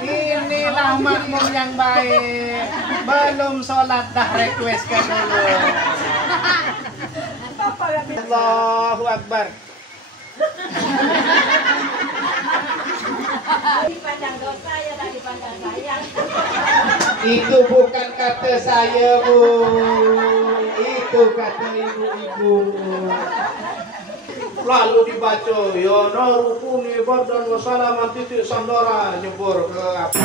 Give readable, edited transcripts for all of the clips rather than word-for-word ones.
Inilah makmum yang baik. Belum sholat dah request ke dulu. Allahu Akbar. Dipandang dosa ya tak dipandang sayang. Itu bukan kata saya, Bu. Itu kata ibu-ibu. Lalu dibaca, ya narukuni bardan wa salaman titik sandora nyebur ke apa?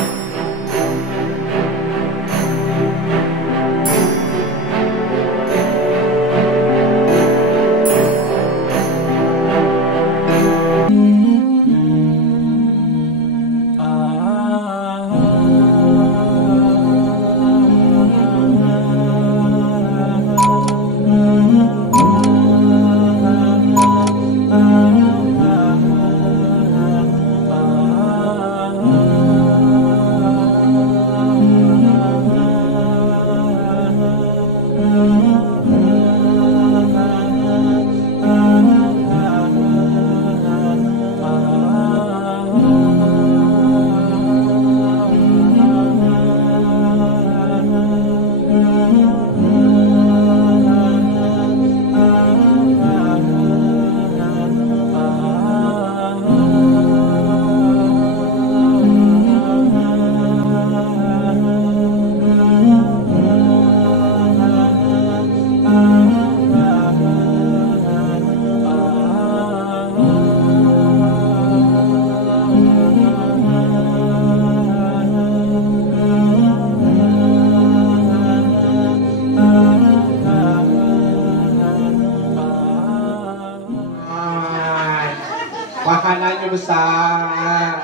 Wahananya besar.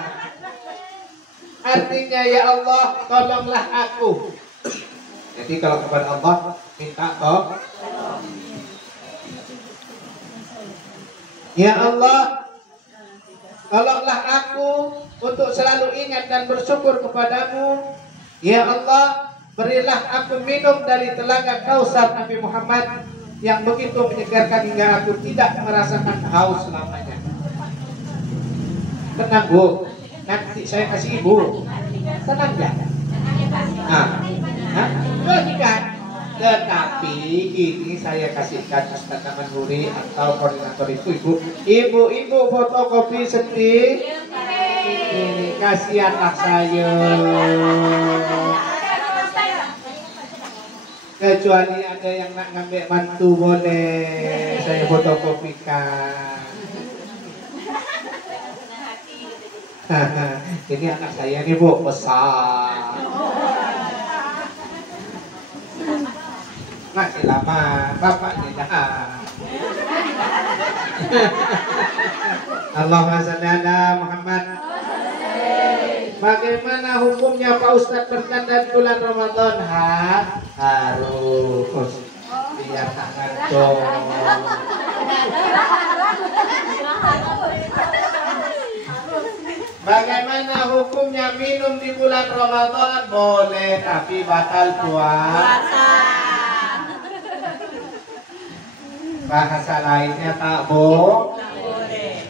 Artinya ya Allah tolonglah aku. Jadi kalau kepada Allah minta tolong. Ya Allah tolonglah aku untuk selalu ingat dan bersyukur kepadamu. Ya Allah berilah aku minum dari telaga Kausar Nabi Muhammad yang begitu menyegarkan hingga aku tidak merasakan haus selamanya. Tenang Bu, nanti saya kasih Ibu. Tenang ya. Kan? Tetapi ini saya kasihkan Ustaz Manuri atau koordinator itu Ibu fotokopi sedih. Ini kasihanlah saya. Kecuali ada yang nak ngambil mantu boleh saya fotokopikan. Ini anak saya nih Bu, besar. Masih lama, bapaknya dah. Allahumma shalli ala Muhammad. Bagaimana hukumnya Pak Ustadz bercanda di bulan Ramadan? Harus. Biar tak ngantuk. Bagaimana hukumnya minum di bulan Ramadan? Boleh, tapi batal puasa. Bahasa lainnya tak boleh.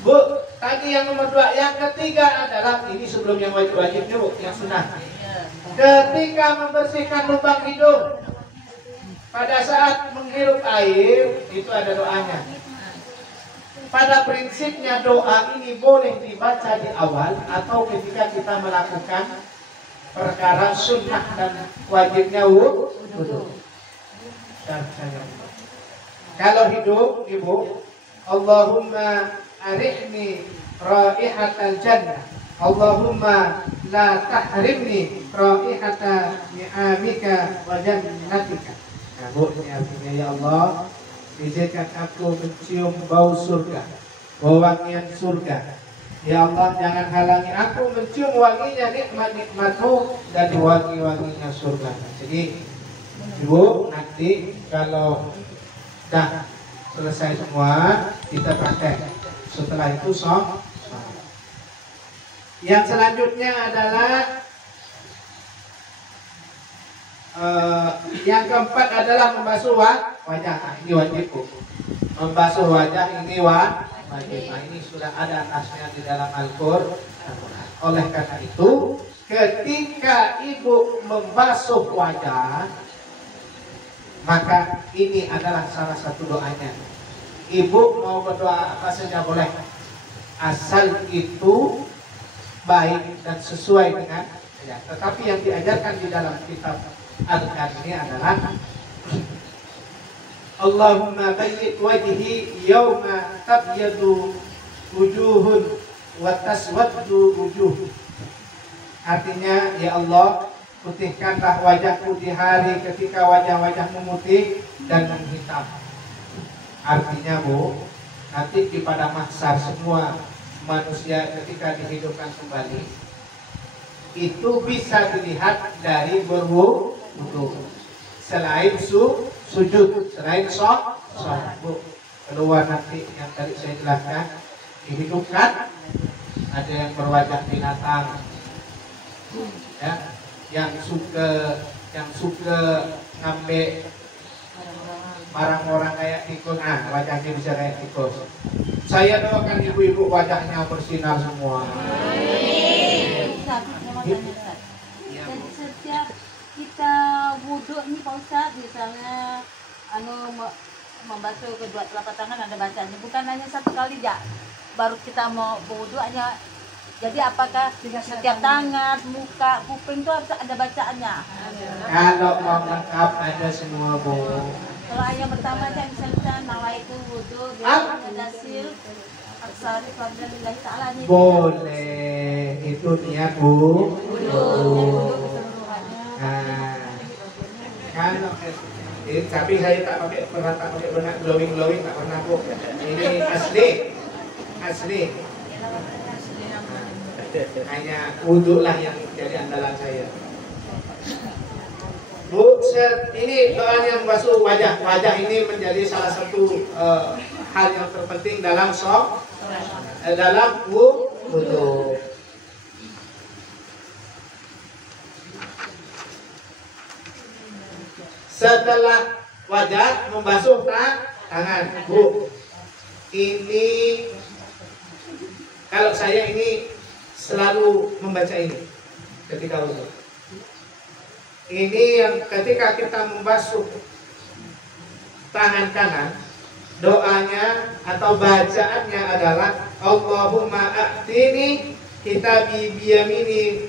Bu, tadi yang nomor 2, yang ketiga adalah ini sebelum yang wajib-wajibnya Bu, yang sunnah. Ketika membersihkan lubang hidung, pada saat menghirup air itu ada doanya. Pada prinsipnya doa ini boleh dibaca di awal atau ketika kita melakukan perkara sunnah dan wajibnya wudu. Kalau hidup Ibu, Allahumma arihni raihatal jannah, Allahumma la tahrimni raihata ni'amika wa jannatika. Nah Bu, ini artinya ya Allah, izinkan aku mencium bau surga, wangian surga. Ya Allah, jangan halangi aku mencium wanginya nikmat-nikmat-Mu dan wangi-wanginya surga. Jadi Ibu, nanti kalau dah selesai semua kita pakai. Setelah itu sholat. Yang selanjutnya adalah yang keempat adalah membasuh wajah. Ini wajib. Membasuh wajah ini wajib. Ini sudah ada atasnya di dalam Al-Qur'an. Oleh karena itu, ketika ibu membasuh wajah, maka ini adalah salah satu doanya. Ibu mau berdoa apa saja boleh, asal itu baik dan sesuai dengan ya. Tetapi yang diajarkan di dalam kitab Al-Qur'an ini adalah Allahumma bayyid wajhi yawma tabyadu wujuhun wa taswaddu wujuh. Artinya, ya Allah, putihkanlah wajahku di hari ketika wajah-wajah memutih dan menghitam. Artinya, Bu, nanti di pada mahsyar semua manusia ketika dihidupkan kembali itu bisa dilihat dari berwudu, selain sujud, selain sholat, Bu. Keluar nanti yang tadi saya jelaskan, dihidupkan, ada yang berwajah binatang, ya, yang suka ngambil barang orang kayak tikus, wajahnya bisa kayak tikus. Saya doakan ibu-ibu wajahnya bersinar semua. Jadi setiap kita wudhu ini Pak Ustadz, misalnya membasuh kedua telapak tangan ada bacanya, bukan hanya satu kali ya. Baru kita mau berwudhu hanya. Jadi apakah setiap tangan, muka, kuping itu harus ada bacaannya? Kalau mau lengkap ada semua, Bu. Kalau yang pertama aja misalkan nawaitu wudhu, dasil, aksari, fadlillahi ta'ala ini. Boleh, itu niat, Bu. Nah, kalau tapi saya tak pernah pakai glowing, tak pernah, Bu. Ini asli. Hanya wudhu lah yang jadi andalan saya. Bu, ini doanya membasuh wajah. Wajah ini menjadi salah satu hal yang terpenting dalam dalam wudhu. Setelah wajah membasuh tangan, Bu. Ini kalau saya ini selalu membaca ini ketika wudhu. Ini yang ketika kita membasuh tangan kanan, doanya atau bacaannya adalah Allahumma a'tini kitabi biyamini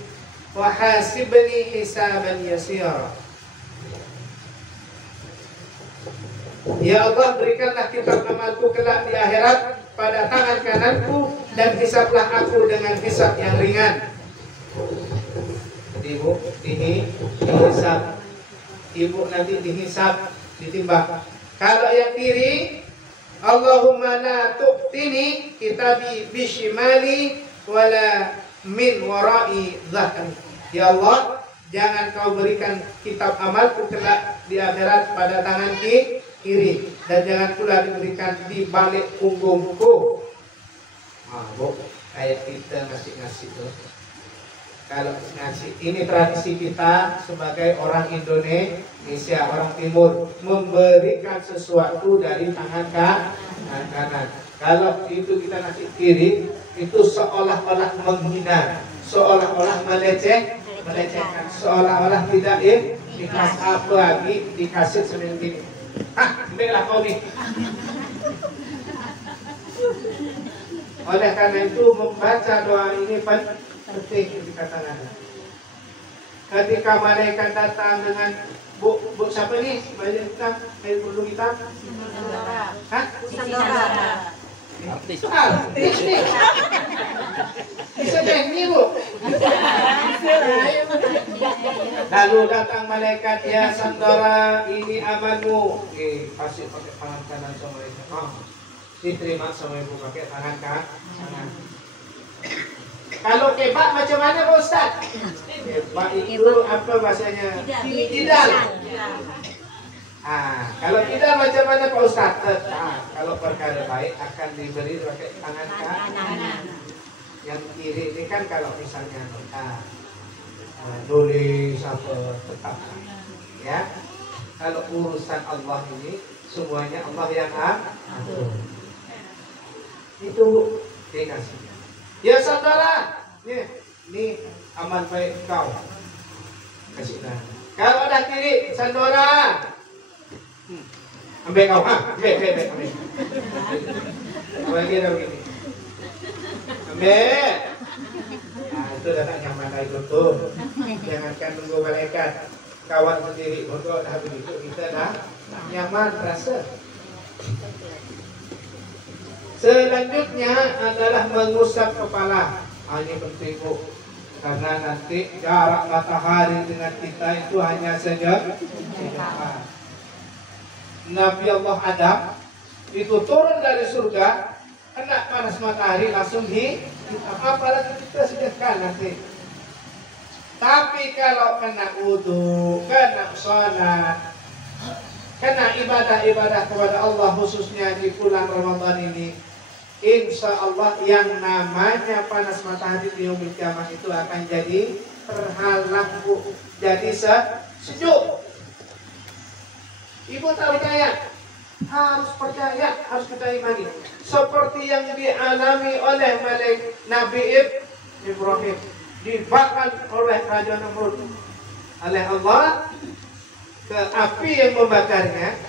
wa hasibni hisaban yasira. Ya Allah, berikanlah kitab amalku kelak di akhirat pada tangan kananku dan hisablah aku dengan hisab yang ringan. Jadi Bu, ini dihisab. Ibu nanti dihisab, ditimbang. Kalau yang kiri, Allahumma la tu'tini kitabi bishimali wala min warai dhahri. Ya Allah, jangan kau berikan kitab amalku kelak di akhirat pada tangan kiri, dan jangan pula diberikan di balik punggungku. Bu, kayak kita ngasih tuh. Kalau ngasih, ini tradisi kita sebagai orang Indonesia, orang Timur, memberikan sesuatu dari tangan kanan. Kalau itu kita ngasih kiri, itu seolah-olah menghina, seolah-olah melecehkan, seolah-olah tidak ikhlas, apalagi dikasih seperti ini. Ambillah kau nih. Oleh karena itu membaca doa ini penting dikatakan. Ketika malaikat datang dengan bu siapa nih? Malaikat air bulu hitam. Hah? Sandora. Bisa ini, Bu. Lalu datang malaikat, ya Sandora, ini amanmu. Pasti pakai tangan kanan sama mereka. Diterima sama ibu pakai tangan kanan. Kalau kebab macam mana, Pak Ustaz? Kebab itu apa bahasanya? Tidak. Kalau tidak macam mana, Pak Ustaz? Kalau perkara baik akan diberi pakai tangan kanan. Yang kiri ini kan kalau misalnya nulis apa tetap, ya. Kalau urusan Allah ini semuanya Allah yang atur. Itu dikasih. Ya saudara, nih Ini amal baik kau. Kasih nah. Kalau ada kiri, Sandora. Ambil kau, ambil. Bagi dah begini. Ambil. Nah, itu dah tak nyaman lagi tuh. Jangankan tunggu malaikat. Kawan sendiri untuk dah begitu kita dah nyaman rasa. Selanjutnya adalah mengusap kepala. Ini penting bu. Karena nanti jarak matahari dengan kita itu hanya sejauh Nabi Allah Adam itu turun dari surga, kena panas matahari langsung apalagi kita sedekah nanti. Tapi kalau kena wudu, kena salat, kena ibadah-ibadah kepada Allah khususnya di bulan Ramadan ini, insya Allah yang namanya panas matahari di yaumil kiamah itu akan jadi terhalang bu, jadi sejuk. Ibu tak percaya? Harus percaya, harus kita imani. Seperti yang dialami oleh Nabi Ibrahim, dibakar oleh Raja Namrud oleh Allah ke api yang membakarnya.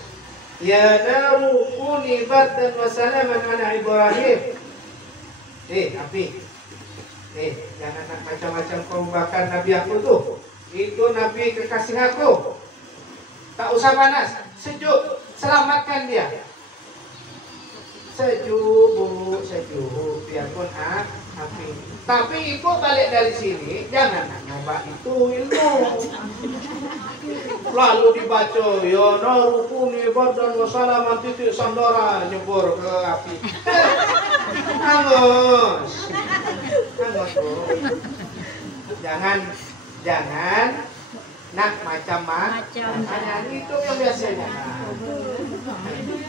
Ya naru kuni bardan wa salaman ala Ibrahim. Api. Jangan nak macam-macam kau bakar Nabi aku tuh. Itu Nabi kekasih aku. Tak usah panas, sejuk. Selamatkan dia. Sejuk bu, sejuk. Biarpun api. Tapi ibu balik dari sini jangan nyoba itu ilmu. Lalu dibaca ya narukuni badan wasalaman titik sandora nyebur ke api. Angus bu. Jangan nak macam-macam itu yang biasanya.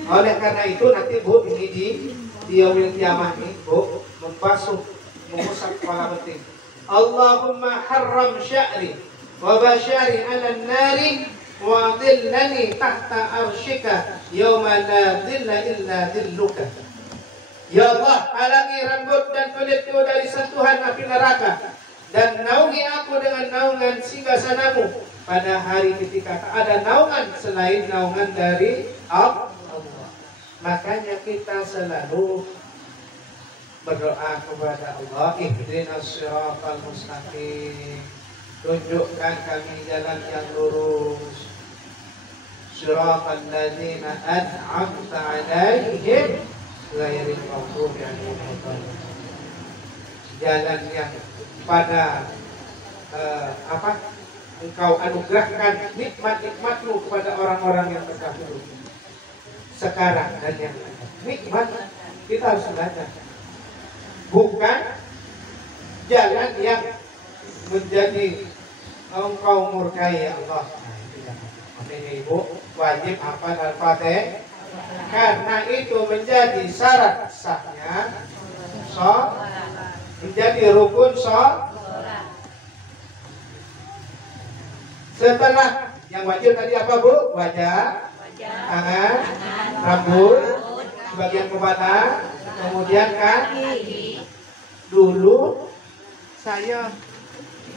Oleh karena itu nanti bu ini di yaumil kiamah ini bu mengusap kepala penting. Allahumma harram sya'ri wa bashari 'ala an-nari wa dhillani tahta arsyika yawma la dhilla illa dhilluka. Ya Allah, halangi rambut dan kulitku dari sentuhan api neraka dan naungi aku dengan naungan singgasanamu pada hari ketika tak ada naungan selain naungan dari Allah. Makanya kita selalu berdoa kepada Allah, ihdinas siratal mustaqim, tunjukkan kami jalan yang lurus, siratal ladzina an'amta 'alaihim ghairil maghdubi 'alaihim waladdallin. Jalan yang pada engkau anugerahkan nikmat-nikmatmu kepada orang-orang yang terdahulu sekarang dan yang akan. Nikmat kita harus belajar, bukan jalan yang menjadi engkau murkai Allah. Makanya ibu wajib hafal Al-Fatihah karena itu menjadi syarat sahnya sholat, menjadi rukun sholat. Setelah yang wajib tadi apa bu? Wajah, tangan, rambut, sebagian kepala, kemudian kaki. Dulu saya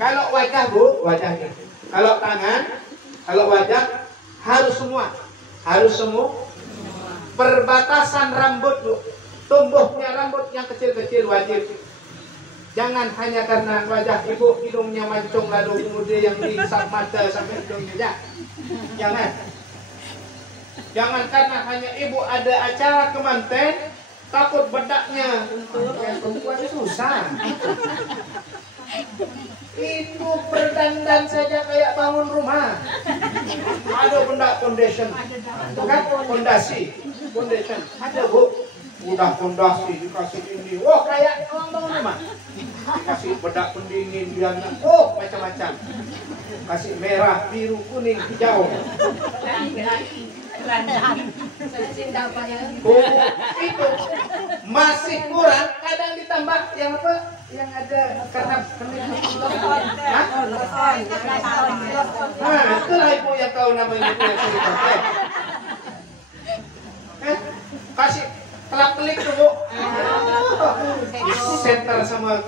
kalau wajah bu, wajahnya. Kalau tangan, kalau wajah harus semua. Perbatasan rambut bu, tumbuhnya rambut yang kecil-kecil wajib. Jangan hanya karena wajah ibu hidungnya mancung lalu kemudian yang dihisap mata sampai hidungnya. Jangan karena hanya ibu ada acara kemanten takut bedaknya untuk perempuan susah. Itu berdandan saja kayak bangun rumah. Ada benda foundation, bukan fondasi, foundation. Ada bu. Udah fondasi dikasih ini, wah kayak orang bangun rumah. Dikasih bedak pendingin, macam-macam. Kasih merah, biru, kuning, hijau. Itu masih kurang, kadang ditambah yang apa? Yang ada karena itulah ibu yang tahu namanya ibu yang cerita. Kasih kelap-kelip tuh bu, center sama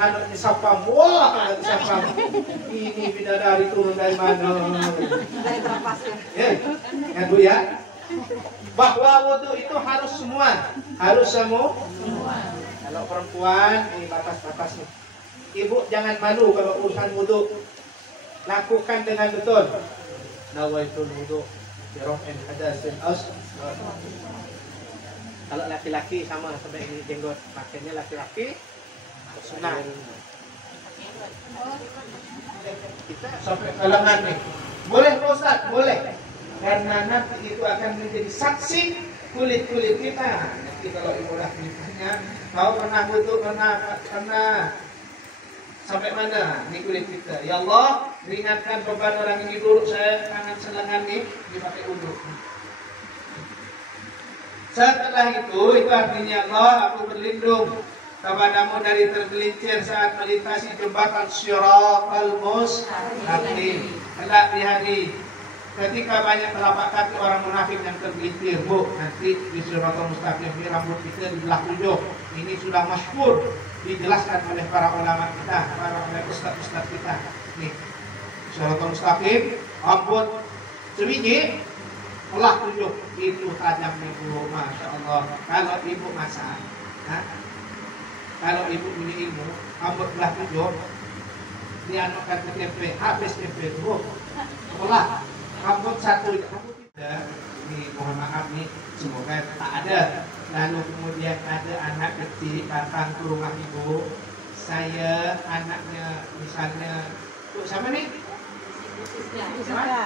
anaknya sapam, wah anaknya sapam. Ini bidadari turun dari mana? Dari terpas ya. Ya Bu ya. Bahwa wudhu itu harus semua, harus semua. Kalau perempuan ini batas-batasnya. Ibu jangan malu kalau urusan wudhu, lakukan dengan betul. Nawaitul wudhu biraf'il hadasil asghar. Kalau laki-laki sama sampai ini jenggot, pakainya laki-laki sunnah. Kita sampai kalangan nih. Boleh Ustaz, boleh. Karena nanti itu akan menjadi saksi kulit-kulit kita. Nanti kalau ibu dah ditanya, kau pernah wudhu, pernah sampai mana nih kulit kita? Ya Allah, ringankan beban orang ini dulu. Saya tangan selengan nih dipakai wudhu. Setelah itu artinya Allah, aku berlindung kepadamu dari tergelincir saat melintasi jembatan Shiratal Mustaqim. Kelak di hari ketika banyak telapak kaki orang munafik yang tergelincir, Bu, nanti di Shiratal Mustaqim di rambut kita dibelah 7. Ini sudah masyhur dijelaskan oleh para ulama kita, oleh ustaz-ustaz kita. Nih, Shiratal Mustaqim, rambut sebiji belah 7, itu tajamnya Bu, masya Allah. Kalau ibu masak, kalau ibu punya ilmu, rambut belah 7, dianukan ke tempe, habis tempe Bu, belah rambut 1, rambut tidak. Ini mohon maaf nih, semoga tak ada. Lalu kemudian ada anak kecil datang ke rumah ibu, saya anaknya misalnya, Bu sama nih?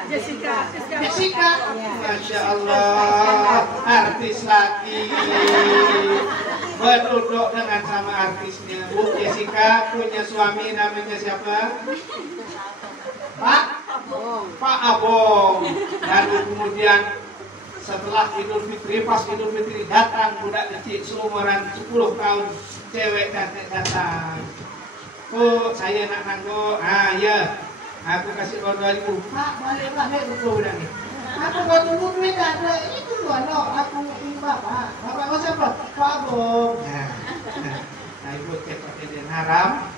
Jessica. Masya Allah, artis lagi berduduk dengan sama artisnya. Bu Jessica punya suami namanya siapa? Pak Abong. Lalu kemudian setelah Idul Fitri, pas Idul Fitri datang budak kecil seumuran 10 tahun, cewek datang. Bu, saya nak nanggo. Ya. Aku kasih order ibu, Pak baliklah dulu udah nih. Aku gak tunggu duit ada, itu loh, aku bapak kau siapa? Pak Abong. Nah ibu cek pakai den haram.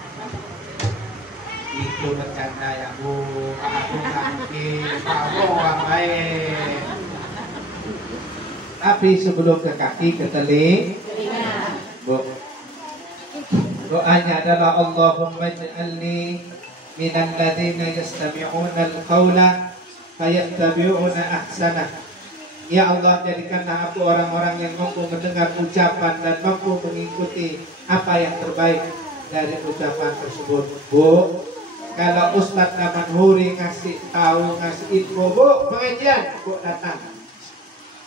Itu bercanda ya Bu, Pak Abong gak mungkin, Pak Abong orang baik. Tapi sebelum ke kaki, ke teling, Bu, doanya adalah Allahumma ij'alni minal ladzina yastami'una al-qawla fayattabi'una ahsanah. Ya Allah, jadikanlah aku orang-orang yang mampu mendengar ucapan dan mampu mengikuti apa yang terbaik dari ucapan tersebut. Bu, kalau Ustadz Namanhuri ngasih tahu, ngasih info, Bu, pengajian, Bu datang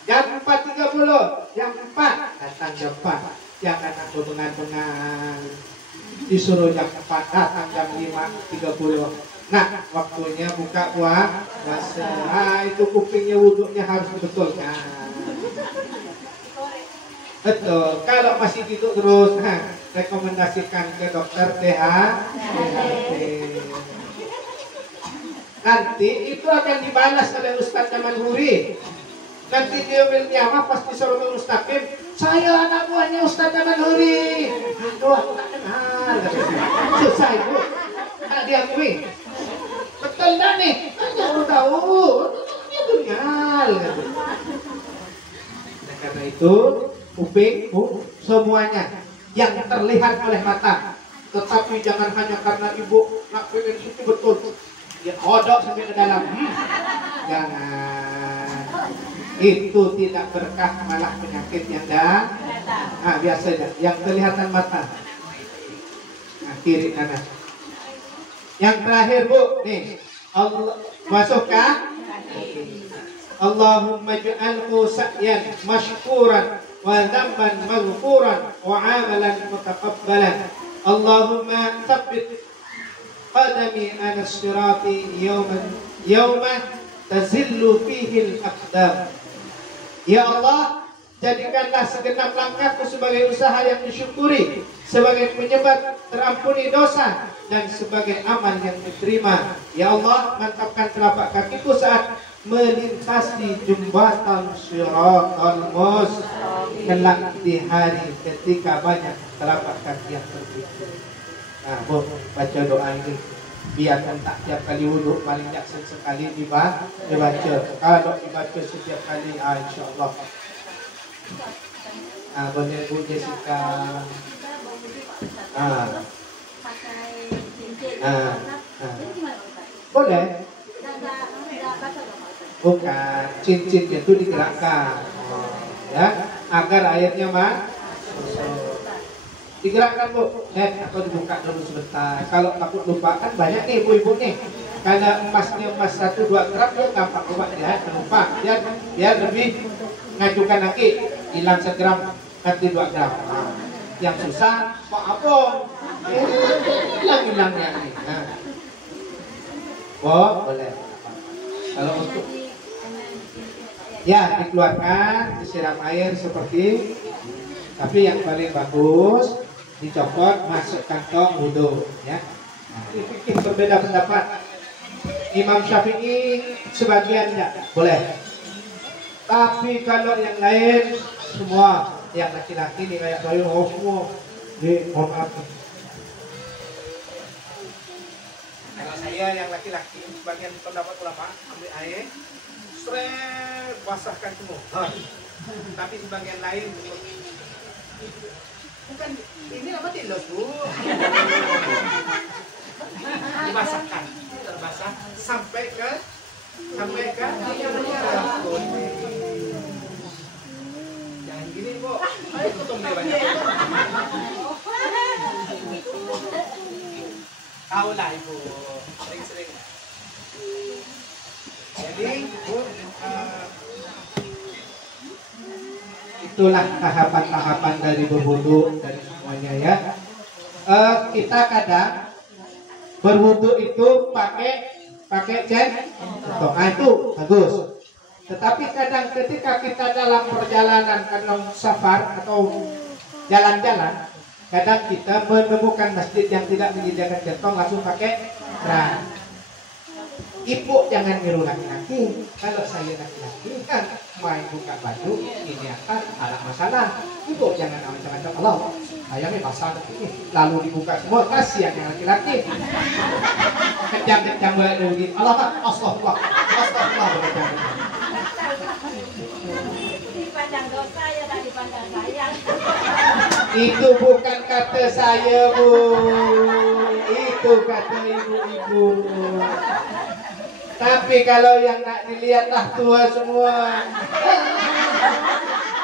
jam 4.30, jam 4 datang jam 4. Jangan aku bengan-bengan disuruh jam 4 datang jam 5.30. Nah, waktunya buka puasa. Itu kupingnya wudhunya harus dibetulkan. Betul. Kalau masih gitu terus, rekomendasikan ke dokter THT. Nanti itu akan dibalas oleh Ustadz Namanhuri. Nanti dia bilang pas disuruh Mustaqim, saya anak buahnya Ustadz Namanhuri. Aduh, aku tak kenal. Selesai Bu, tak diakui. Betul dah nih, hanya aku tahu. Dia kenal. Dan karena itu, kuping, semuanya yang terlihat oleh mata. Tetapi jangan hanya karena ibu nak pengen itu betul. Dia kodok sampai ke dalam. Jangan. Itu tidak berkah, malah penyakit yang biasanya yang kelihatan mata. Nah, kiri kanan. Yang terakhir Bu, nih Allah masukkah? Allahumma ja'alhu sa'yan mashkuran wa dzamban maghfuran wa 'amalan mutaqabbalan. Allahumma tsabbit qadami 'ala as-sirati yawma tazillu fihi al-aqdam. Ya Allah, jadikanlah segenap langkahku sebagai usaha yang disyukuri, sebagai penyebab terampuni dosa, dan sebagai amal yang diterima. Ya Allah, mantapkan telapak kakiku saat melintasi jembatan Shiratal Mustaqim kelak di hari ketika banyak telapak kaki yang tergelincir. Nah, Bu, baca doa ini. Biarkan tak tiap kali wudhu, paling tidak sekali dibaca. Kalau dibaca setiap kali, insya Allah. Boleh Bu Jessica. Boleh. Bukan, cincin itu digerakkan, ya, agar airnya digerakkan Bu. Aku dibuka dulu sebentar. Kalau takut lupa kan banyak nih ibu-ibu nih. Karena emasnya emas 1-2 gram dia gampang lupa ya, lupa. Biar lebih ngajukan lagi, hilang 1 gram nanti 2 gram. Yang susah Pak Abong, hilang-hilangnya nih. Boleh. Kalau untuk ya dikeluarkan, disiram air seperti, tapi yang paling bagus dicopot, masuk kantong wudhu, ya. Ini berbeda pendapat. Imam Syafi'i sebagian tidak boleh, tapi kalau yang lain semua, yang laki-laki nih kayak saya, semua mohon maaf. Kalau saya yang laki-laki, sebagian pendapat ulama ambil air, basahkan semua. Tapi sebagian lain bukan ini apa tilos Bu? Dibasahkan, terbasah sampai ke jangan gini Bu. Ayo potong dia banyak. Tahu lah Ibu, sering-sering. Jadi Bu, itulah tahapan-tahapan dari berwudu dari semuanya ya. Kita kadang berwudu itu pakai centong, itu bagus. Tetapi kadang ketika kita dalam perjalanan, kadang safar atau jalan-jalan, kadang kita menemukan masjid yang tidak menyediakan centong, langsung pakai keran. Ibu jangan niru laki-laki. Kalau saya laki-laki kan main buka baju, ini akan ada masalah. Ibu jangan macam-macam. Allah, saya ini basah ini. Lalu dibuka semua, kasihan yang laki-laki. Kejam-kejam begini. Allah, astagfirullah, astagfirullah. Dipandang dosa ya, tak dipandang sayang. Itu bukan kata saya Bu, itu kata ibu-ibu. Tapi kalau yang nak dilihatlah tua semua.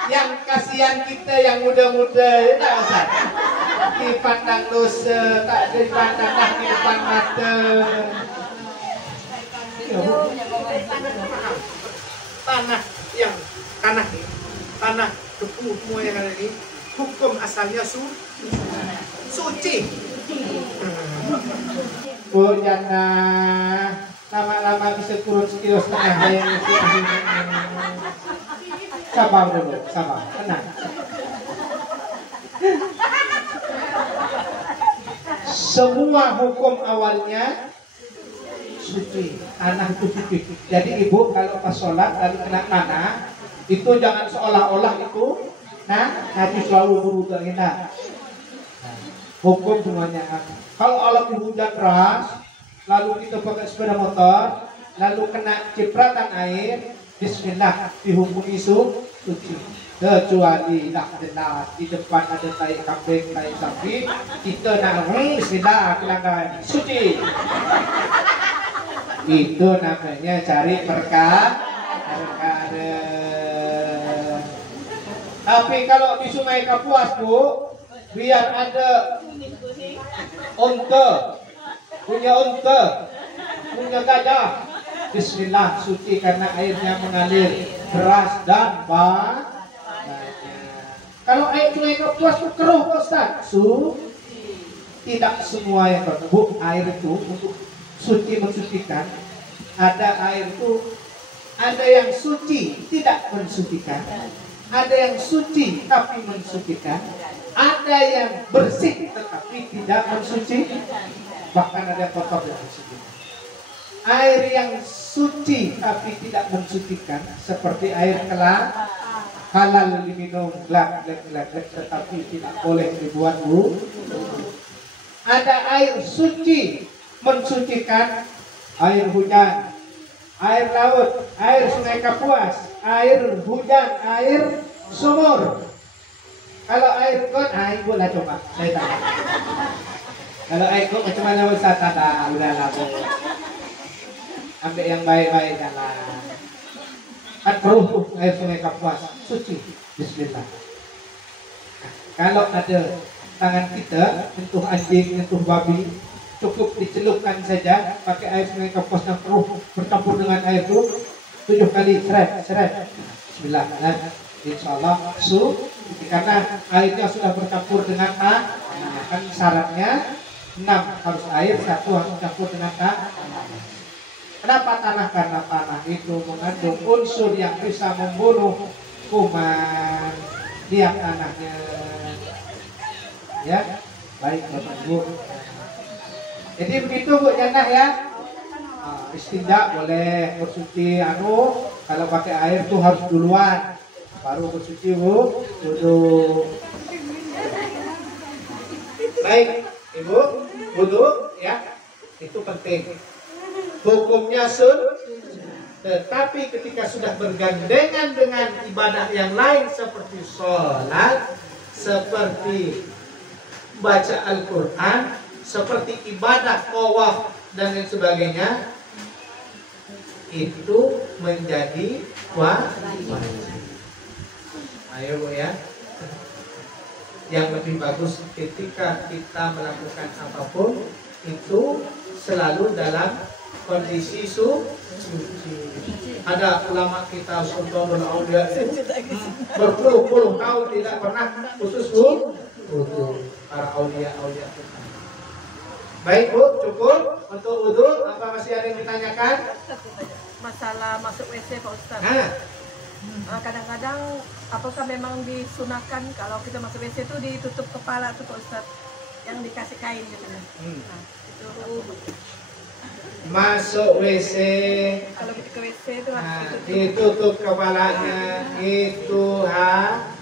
Yang kasihan kita yang muda-muda, ya tak usah dipandang dosa, tak dipandang dah di depan mata. Tanah debu semua yang ada ini, hukum asalnya suci. Bu jangan lama-lama bisa turun 1,5 kilo yang sabar dulu, sabar, tenang. Semua hukum awalnya suci, tanah itu suci. Jadi ibu kalau pas sholat lalu kena tanah, itu jangan seolah-olah itu nanti selalu berubah kita. Hukum semuanya. Kalau alat hujan deras, lalu kita pakai sepeda motor, lalu kena cipratan air, bismillah, dihukum suci. Kecuali nak jelas di depan ada tai kambing, tai sapi, kita nak bismillah, kelanggar suci. Itu namanya cari perkara. Tapi kalau di Sungai Kapuas Bu, biar ada punya unta, punya gajah, bismillah suci karena airnya mengalir deras dan banyak. Kalau air Sungai Kapuas itu keruh Ustaz, tidak semua yang bertubuh air itu untuk suci mensucikan. Ada air itu, ada yang suci tidak mensucikan, ada yang suci tapi mensucikan, ada yang bersih tetapi tidak mensucikan, bahkan ada yang kotor yang mensucikan. Air yang suci tapi tidak mensucikan seperti air kelar, halal diminum, tetapi tidak boleh dibuat ada air suci mensucikan air hujan, air laut, air sungai Kapuas, air hujan, air sumur. Kalau air got, ibu lah coba, saya tanya. Kalau air got macam mana Ustaz? Ada, udahlah bu. Ambil yang baik-baik jalan. Kan keruh air sungai Kapuas, suci. Bismillah. Nah, kalau ada tangan kita menyentuh anjing, menyentuh babi, cukup dicelupkan saja pakai air sungai Kapuas yang keruh bercampur dengan air itu 7 kali seret. Bismillah. Nah, insya Allah karena airnya sudah bercampur dengan tanah, kan syaratnya 6 harus air, 1 harus campur dengan tanah. Kenapa tanah? Karena tanah itu mengandung unsur yang bisa membunuh kuman tiap tanahnya. Ya, baik Bapak Ibu. Jadi begitu Bu Jannah ya. Istinja boleh, bersuci kalau pakai air tuh harus duluan, baru bersuci Bu, wudu. Baik Ibu, wudu ya, itu penting. Hukumnya tetapi ketika sudah bergandengan dengan ibadah yang lain seperti sholat, seperti baca Al-Quran, seperti ibadah tawaf dan lain sebagainya, itu menjadi wajib. Ayo Bu ya. Yang lebih bagus ketika kita melakukan apapun itu selalu dalam kondisi suci. Ada ulama kita Sultanul Aulia berpuluh-puluh tahun tidak pernah putus wudu. Para aulia kita. Baik Bu, cukup untuk wudu. Apa masih ada yang ditanyakan? Masalah masuk WC Pak Ustaz. Kadang-kadang apakah memang disunahkan kalau kita masuk WC itu ditutup kepala tuh Pak Ustaz, yang dikasih kain gitu. Nah, itu masuk WC, kalau kita ke WC itu harus ditutup kepalanya, itu harus.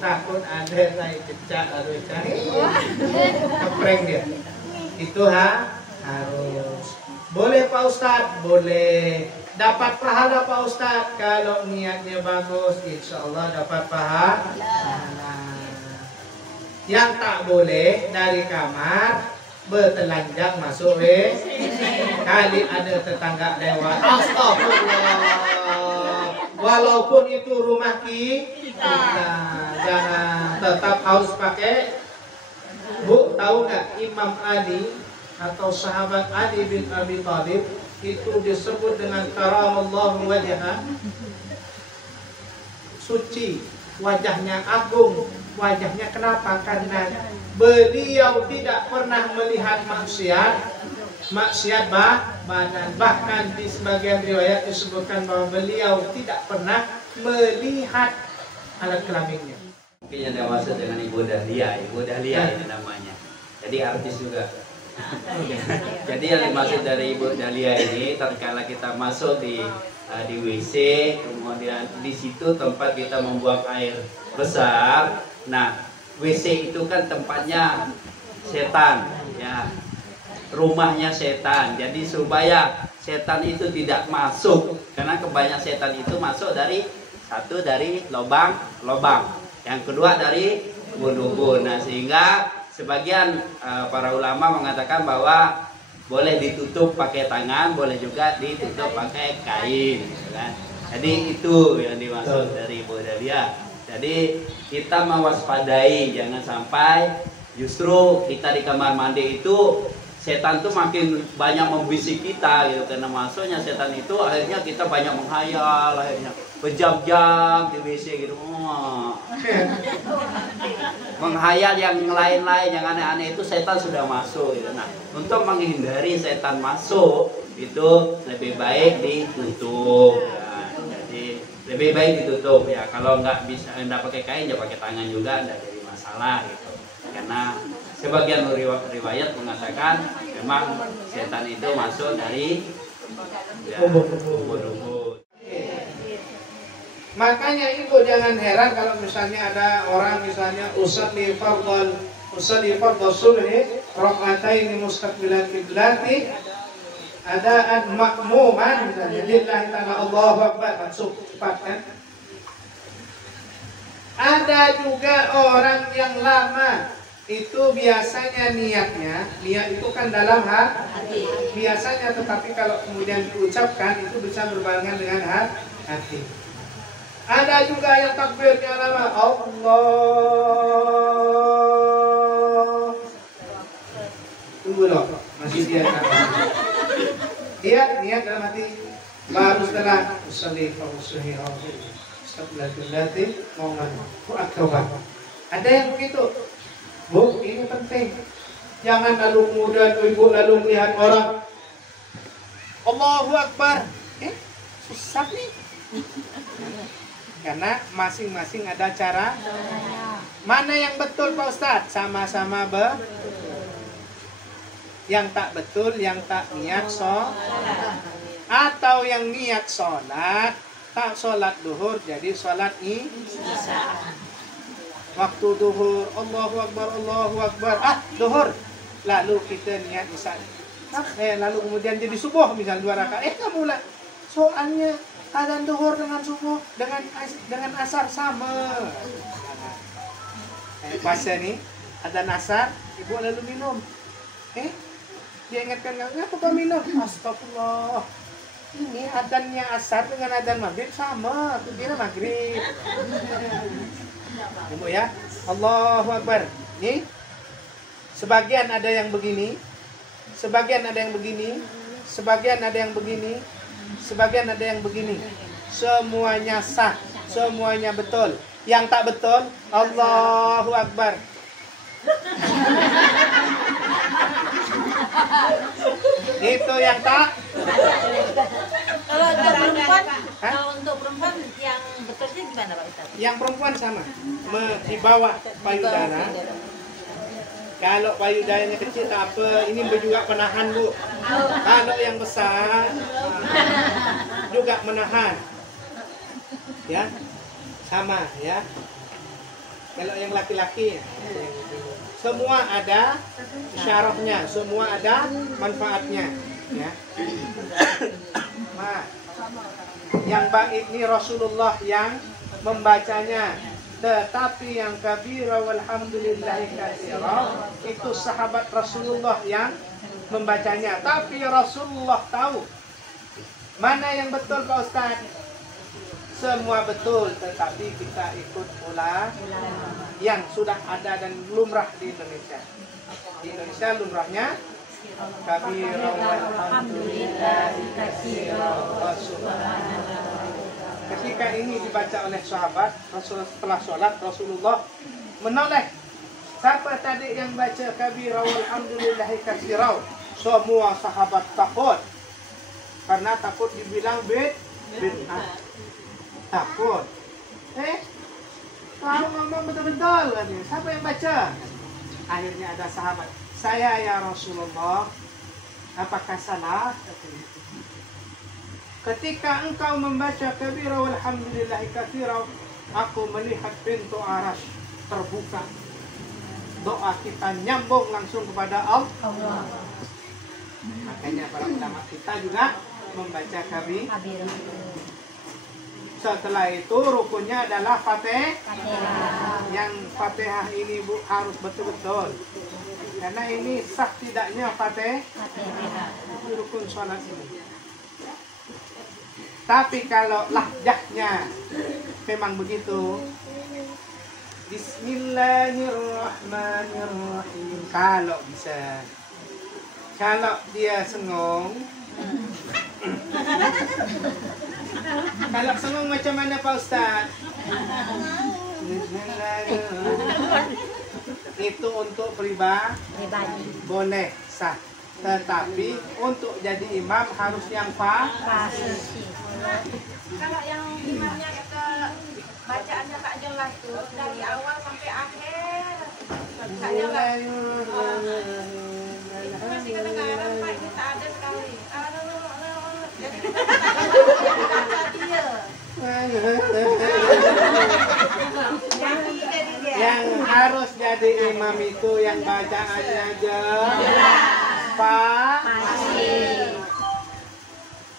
Takut ada naik kecak harus ngeprank dia. Itu harus. Boleh Pak Ustadz, boleh. Dapat pahala Pak Ustadz kalau niatnya bagus, insya Allah dapat pahala. Yang tak boleh dari kamar bertelanjang masuk kali ada tetangga lewat, astagfirullah. Walaupun itu rumah kita, jangan, tetap harus pakai. Bu, tahu nggak Imam Ali atau sahabat Ali bin Abi Thalib itu disebut dengan karamallahu wajhah, suci, wajahnya agung. Wajahnya kenapa? Karena beliau tidak pernah melihat maksiat badan. Bahkan di sebagian riwayat disebutkan bahwa beliau tidak pernah melihat alat kelaminnya. Mungkin yang dimaksud dengan Ibu Dahlia ini namanya. Jadi artis juga. Jadi yang dimaksud dari Ibu Dahlia ini, tatkala kita masuk di WC, kemudian di situ tempat kita membuang air besar. Nah, WC itu kan tempatnya setan, ya, rumahnya setan. Jadi supaya setan itu tidak masuk, karena kebanyakan setan itu masuk dari lubang, yang kedua dari ubun-ubun. Nah, sehingga sebagian para ulama mengatakan bahwa boleh ditutup pakai tangan, boleh juga ditutup pakai kain, gitu kan. Jadi itu yang dimaksud dari Ibu Dahlia. Jadi kita mewaspadai, jangan sampai justru kita di kamar mandi itu setan tuh makin banyak membisik kita gitu. Karena masuknya setan itu akhirnya kita banyak menghayal, akhirnya berjam-jam di WC gitu. Menghayal yang lain-lain, yang aneh-aneh itu setan sudah masuk gitu. Nah, untuk menghindari setan masuk itu lebih baik ditutup. Jadi lebih baik ditutup ya. Kalau nggak bisa, nggak pakai kain ya pakai tangan juga, nggak jadi masalah gitu. Karena sebagian riwayat mengatakan memang setan itu masuk dari ubun-ubun. Makanya Ibu jangan heran kalau misalnya ada orang misalnya usalli fardhal usalli fardhu subhi rak'ataini mustaqbilal qiblati adaan makmuman lillahi ta'ala Allahu akbar. Masuk cepat kan? Ada juga orang yang lama itu biasanya niat itu kan dalam hati biasanya, tetapi kalau kemudian diucapkan itu bisa berbarengan dengan hati. Ada juga yang takbirnya lama, Allah. Tunggu loh, masih dia niat dalam hati, baru setelah usolli fausuhi astagfirullahaladzim mau akbar. Ada yang begitu. Bu, ini penting. Jangan lalu kemudian ibu lalu melihat orang Allahu Akbar. Susah nih. Karena masing-masing ada cara. Mana yang betul Pak Ustadz? Sama-sama yang tak betul, yang tak niat sholat. Atau yang niat sholat, tak sholat duhur jadi sholat isya. Waktu duhur, Allahu Akbar, duhur. Lalu kita niat isya. Lalu kemudian jadi subuh misal 2 rakaat. Kamu lah. Soalnya adzan duhur dengan subuh dengan asar sama. Pasca nih, adzan asar, ibu lalu minum. Dia ingatkan, ngapa kau minum? Astagfirullah. Ini adzannya asar dengan adzan maghrib sama. Itu dia maghrib. Ibu ya, Allahu Akbar. Nih, sebagian ada yang begini, sebagian ada yang begini, sebagian ada yang begini, sebagian ada yang begini. Semuanya sah, semuanya betul. Yang tak betul, Allahu Akbar. Itu yang tak. Kalau untuk perempuan yang betulnya gimana Pak Ustaz? Yang perempuan sama, di bawah payudara. Kalau payudaranya kecil tak apa, ini juga penahan Bu. Kalau yang besar juga menahan. Ya, sama ya. Kalau yang laki-laki semua ada syarafnya, semua ada manfaatnya ya. Nah, yang baik ini Rasulullah yang membacanya, tetapi yang kabira walhamdulillahi katsira itu sahabat Rasulullah yang membacanya. Tapi Rasulullah tahu mana yang betul Pak Ustaz. Semua betul, tetapi kita ikut pula yang sudah ada dan lumrah di Indonesia. Di Indonesia lumrahnya kabira walhamdulillahi katsira wa subhanallah. Ketika ini dibaca oleh sahabat, setelah sholat Rasulullah menoleh. Siapa tadi yang baca kabira walhamdulillahi katsira? Semua sahabat takut. Karena takut dibilang bid'ah. Takut. Kamu ngomong betul-betul katanya. Siapa yang baca? Akhirnya ada sahabat. Saya ya Rasulullah. Apakah salah? Ketika engkau membaca kabira walhamdulillahi katsira, aku melihat pintu arasy terbuka. Doa kita nyambung langsung kepada Allah. Makanya para ulama kita juga membaca kabira. Setelah itu rukunnya adalah Fatihah. Yang Fatihah ini Bu harus betul-betul. Karena ini sah tidaknya Fatihah. Itu rukun sholat ini. Tapi kalau lahjahnya memang begitu, Bismillahirrahmanirrahim. Kalau bisa. Kalau dia sengong. Kalau sengong macam mana Pak Ustaz? Itu untuk pribadi boleh sah. Tetapi untuk jadi imam harus yang fasih. Kalau yang imamnya kata bacaannya tak jelas tuh dari awal sampai akhir. Tak jelas. Itu masih kedengaran Pak, ini tak ada sekali. Jadi kita baca dia. Yang harus jadi tadi imam itu yang bacaannya jelas, Pak.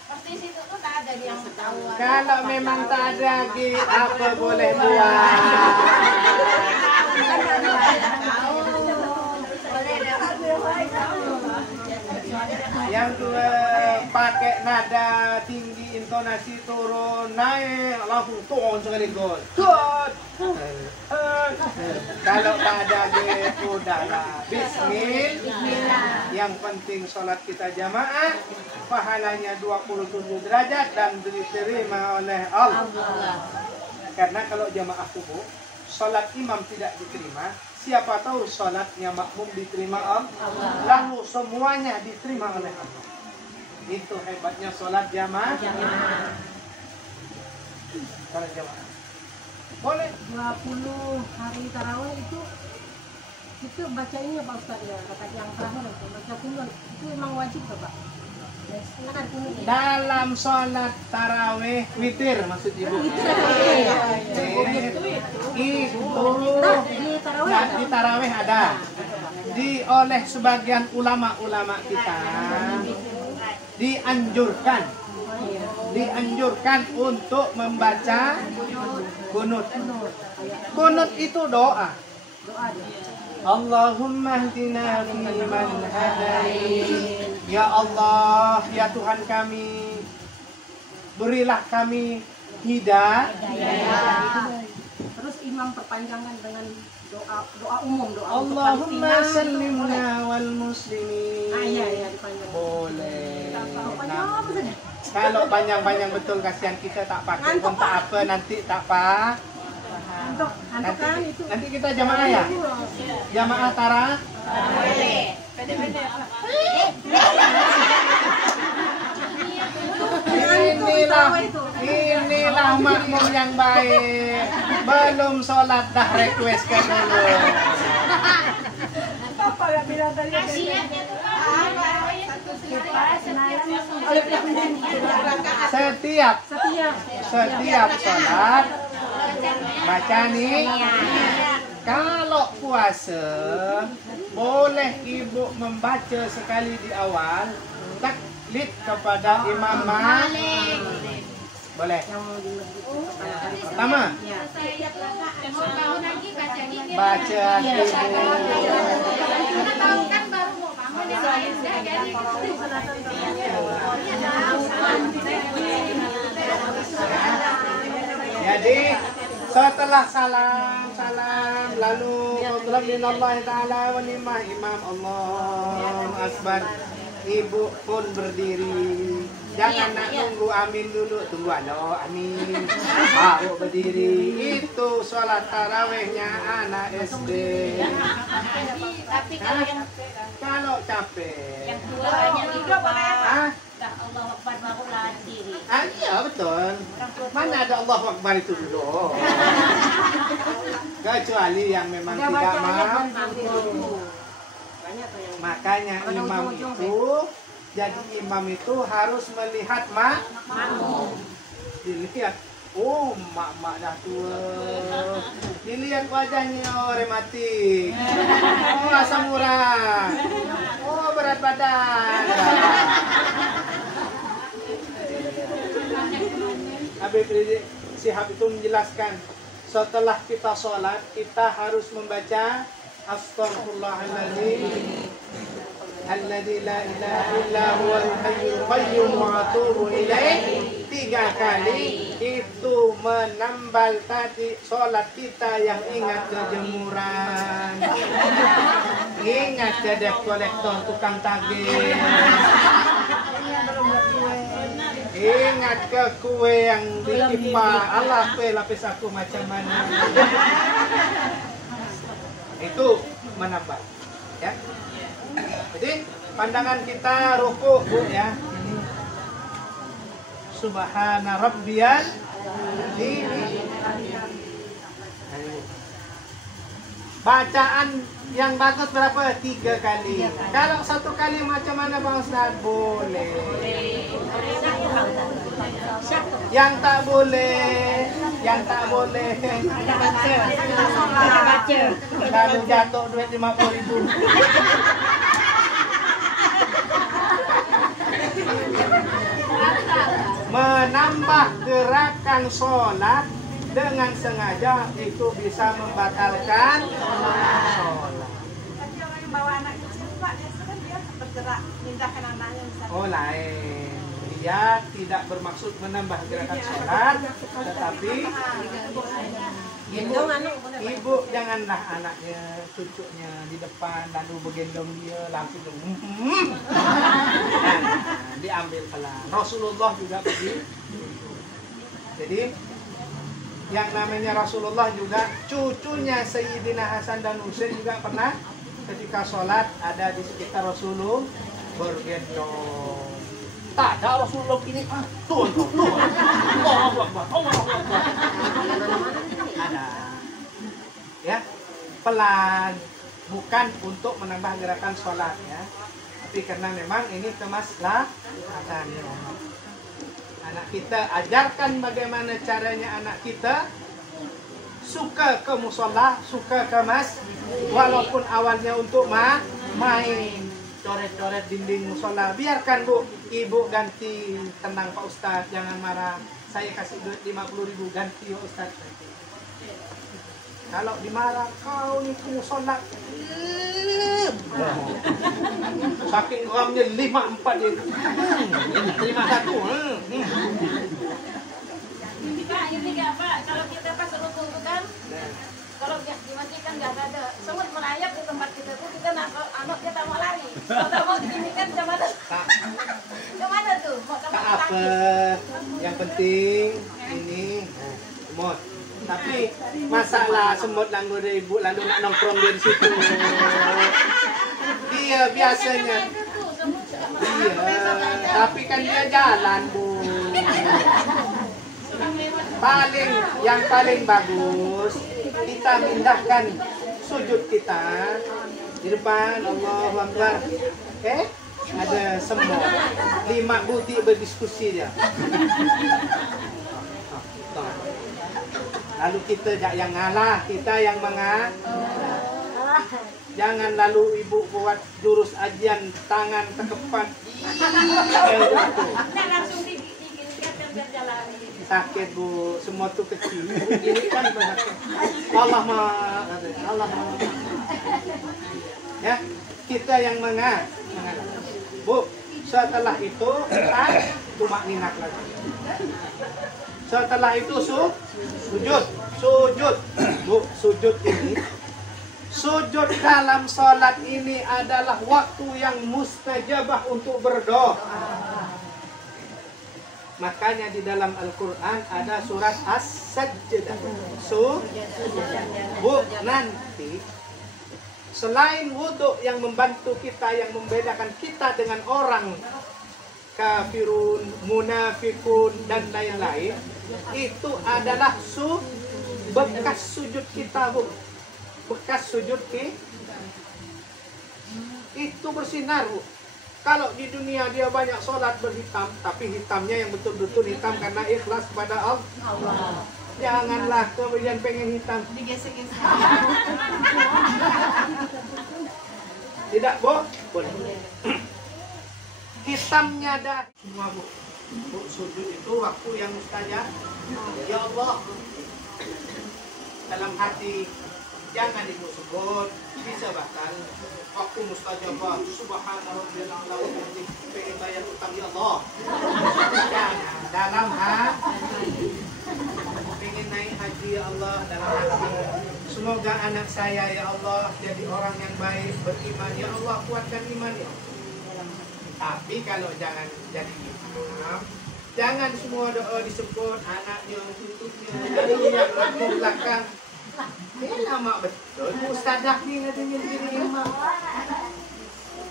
Pasti situ tuh tak ada yang tahu. Kalau memang tak ada, apa boleh buat? Yang dua pakai nada tinggi, intonasi turun naik, langsung turun sekaligus. Kalau tak ada udahlah. Bismillah. Yang penting sholat kita jamaah, pahalanya 27 derajat dan diterima oleh Allah. Karena kalau jamaah subuh, sholat imam tidak diterima. Siapa tahu sholatnya makmum diterima Allah, lalu semuanya diterima oleh Allah. Itu hebatnya sholat jamaah. Sholat jamaah. Boleh 20 hari tarawih itu bacainnya Pak Ustaz ya, kata yang terakhir itu baca kunut itu memang wajib Pak. Silakan kunut. Dalam sholat tarawih witir maksud ibu. Di tarawih ada. Oleh sebagian ulama-ulama kita dianjurkan untuk membaca kunut. Kunut itu doa. Allahumma hdina fiman hadait. Ya Allah, ya Tuhan kami, berilah kami hidayah. Terus imam perpanjangan dengan doa umum, doa Allahumma sallimna wal muslimin. Iya dipanjang. Boleh. Panjang apa saja? Kalau panjang-panjang betul kasihan kita tak pakai pun tak apa, nanti tak apa. Nanti kita jamaah ya? Jamaah tarawih. Inilah makmum yang baik. Belum sholat dah request ke dulu. Apa yang bilang tadi? Setiap sholat baca nih. Kalau puasa boleh ibu membaca sekali di awal, taklid kepada imam Malik. Boleh. Pertama baca ibu. Jadi setelah salam lalu qulna minallah taala wa ni'ma imam Allahu akbar. Ibu pun berdiri. Jangan nak tunggu amin dulu, tunggu alo amin. Baru berdiri. Itu sholat tarawihnya anak SD. Tapi Kalau capek. yang keduanya itu Ah, Allah Akbar baru lahan diri. iya betul. Mana ada Allahu Akbar itu dulu. Kecuali yang memang tidak mampu. Makanya imam itu, jadi imam itu harus melihat makmum. Dilihat, oh mak dah tua. Dilihat wajahnya, oh rematik. Oh asam urat. Oh berat badan. Habib Rizik Shihab itu menjelaskan, setelah kita sholat, kita harus membaca Astaghfirullahaladzim Alladzi la ilaha illa huwal hayyul qayyum wa atubu ilaih 3 kali. Itu menambal tadi sholat kita yang ingat kejemuran, ingat ke debt collector tukang tagih, ingat ke kue yang ditimpa Allah lapis aku macam mana. Itu menambah ya. Jadi pandangan kita ruku Bu ya. Ini Subhana rabbiyal ini. Bacaan Yang bagus berapa? 3 kali. Kalau 1 kali macam mana Bang Ustaz? Boleh. Yang tak boleh, Ada baca. kalau jatuh duit 50.000. Menambah gerakan sholat dengan sengaja itu bisa membatalkan sholat. Tapi orang yang bawa anak kecil Pak, itu kan dia bergerak pindahkan anaknya misalnya. Oh lain, dia tidak bermaksud menambah gerakan sholat, tetapi ibu janganlah anaknya, cucunya di depan lalu bergendong dia langsung diambil pelan. Rasulullah juga begitu. Jadi yang namanya Rasulullah juga cucunya Sayyidina Hasan dan Husain juga pernah ketika sholat ada di sekitar Rasulullah bergendong. Tak ada Rasulullah ini tuh. Allahu Akbar. Ada. Ya, pelan, bukan untuk menambah gerakan sholat ya. Tapi karena memang ini kemaslahatan. Anak kita ajarkan bagaimana caranya anak kita suka ke musola, suka ke walaupun awalnya untuk main coret-coret dinding musola. Biarkan Bu, ibu ganti, tenang Pak Ustadz, jangan marah. Saya kasih duit 50.000 ganti Pak Ustadz. Kalau dimarah kau nih ke musola, saking ramnya 5-4 dia. 5-1. Pak, ini nggak Pak, kalau kita pas ruku kan, kalau dimatikan nggak ada. Semut merayap di tempat kita tuh, kita anak kita mau lari. Kalau mau dimatikan kemana? Kemana tuh? Mau kemana Apa? Yang penting ini semut. Tapi masalah semut lalu ibu lalu nak nongkrong di situ. Dia biasanya. Iya, tapi kan dia jalan Bu. Yang paling bagus kita pindahkan sujud kita di depan Allahu Akbar. Ada semut 5 butik berdiskusi dia. Lalu kita yang ngalah, kita yang mengalah. Jangan lalu ibu buat jurus ajian tangan tekepan. langsung digigikan biar jalan. Sakit Bu, semua tuh kecil. Ini kan Allah ya, kita yang mengalah. Bu, setelah itu kita tumak ninak lagi. Setelah itu sujud. Bu, sujud ini. Sujud dalam sholat ini adalah waktu yang mustajabah untuk berdoa. Makanya di dalam Al-Quran ada surat As-Sajdah. Bu, nanti selain wudhu yang membantu kita, yang membedakan kita dengan orang kafirun, munafikun, dan lain-lain, itu adalah bekas sujud kita Bu. Bekas sujud kita itu bersinar Bu. Kalau di dunia dia banyak sholat berhitam, tapi hitamnya yang betul-betul hitam karena ikhlas pada Allah. Janganlah kemudian pengen hitam. Digesek-gesek. Tidak boleh. Hitamnya dah semua Bu. Bu, sujud itu waktu yang mustajab. Ya Allah, dalam hati jangan disebut, bisa bahkan waktu mustajabah subhanallah wa bihamdihi, pengen bayar utang ya Allah. Jangan dalam hati, pengen naik haji ya Allah, dalam hati. Semoga anak saya ya Allah jadi orang yang baik, beriman ya Allah, kuatkan iman ya Allah. Tapi kalau jangan jadi imam, jangan semua doa disebut anaknya, tutupnya, yang belakang. Ini lama betul. Ustazah ni ngadengin diri imam.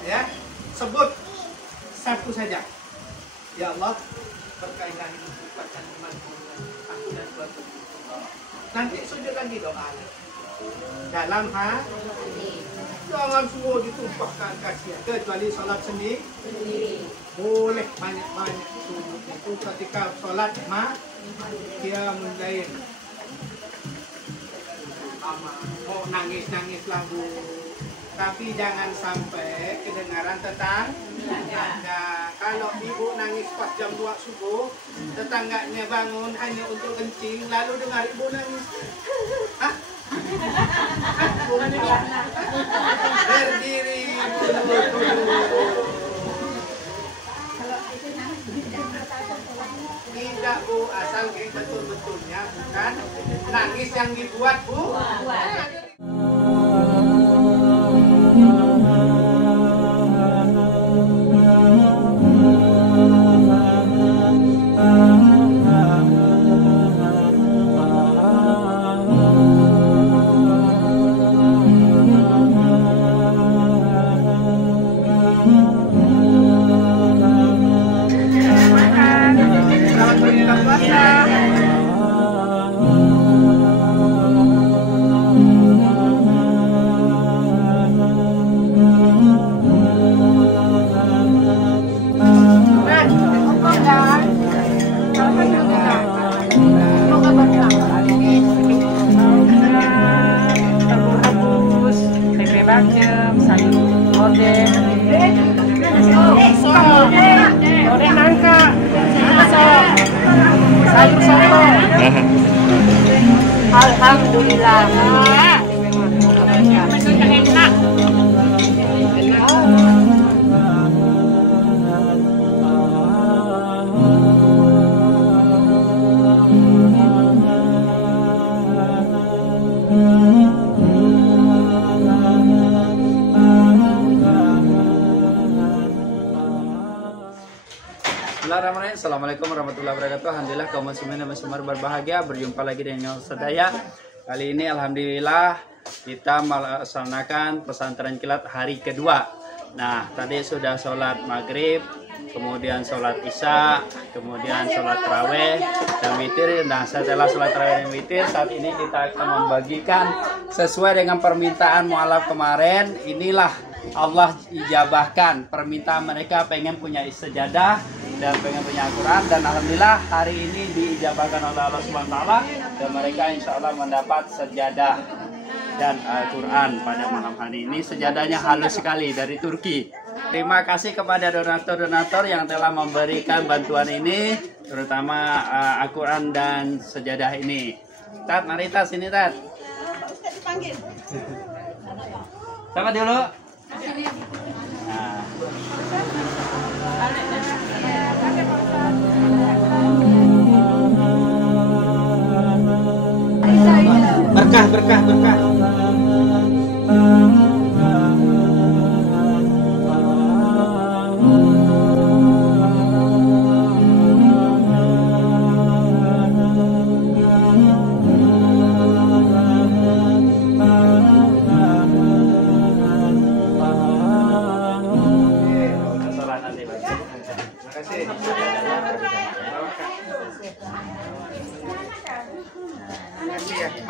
Ya, sebut satu saja. Ya Allah, berkaitan kuatkan iman aku dan keluarga. Nanti sujud lagi doa. Dalam hati. Jangan semua ditumpahkan kasihan. Kecuali sholat sendiri. Boleh banyak-banyak itu ketika sholat qiyamul lail. Mau nangis-nangis lah Bu. Tapi jangan sampai kedengaran tetangga. Kalau ibu nangis pas jam 2 subuh, tetangganya bangun hanya untuk kencing, lalu dengar ibu nangis. Hah? Berdiri dulu. Tidak Bu, asal betul-betulnya bukan nangis yang dibuat Bu. Alhamdulillah. Bismillahirrahmanirrahim. Assalamualaikum warahmatullahi wabarakatuh. Alhamdulillah kaum muslimin dan muslimat berbahagia, berjumpa lagi dengan saya. Kali ini alhamdulillah kita melaksanakan pesantren kilat hari kedua. Nah, tadi sudah sholat maghrib, kemudian sholat isya, kemudian sholat tarawih dan witir. Nah, setelah sholat tarawih dan witir, saat ini kita akan membagikan sesuai dengan permintaan mualaf kemarin. Inilah Allah ijabahkan permintaan mereka, pengen punya sejadah dan pengen punya Al-Quran, dan alhamdulillah hari ini diijabahkan oleh Allah SWT dan mereka insya Allah mendapat sejadah dan Al-Quran pada malam hari ini. Sejadahnya halus sekali dari Turki. Terima kasih kepada donatur-donatur yang telah memberikan bantuan ini, terutama Al-Quran dan sejadah ini. Tat, mari Tat, sini Tat. Sama dulu. Nah. Berkah.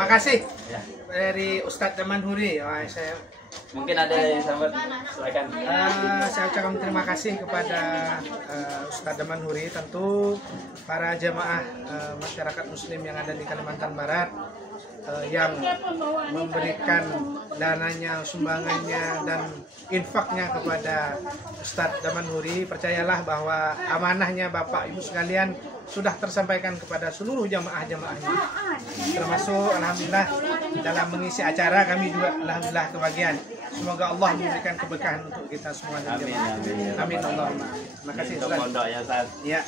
Makasih dari Ustadz Daman Huri. Saya mungkin ada yang sahabat, silakan. Saya ucapkan terima kasih kepada Ustadz Daman Huri, tentu para jemaah masyarakat Muslim yang ada di Kalimantan Barat yang memberikan dananya, sumbangannya dan infaknya kepada Ustadz Daman Huri. Percayalah bahwa amanahnya Bapak Ibu sekalian sudah tersampaikan kepada seluruh jamaah-jamaahnya, termasuk alhamdulillah dalam mengisi acara kami juga alhamdulillah kebagian. Semoga Allah memberikan keberkahan untuk kita semua. Amin. Amin Allahumma. Terima kasih Ustaz. Pondok ya Ustaz. Ya.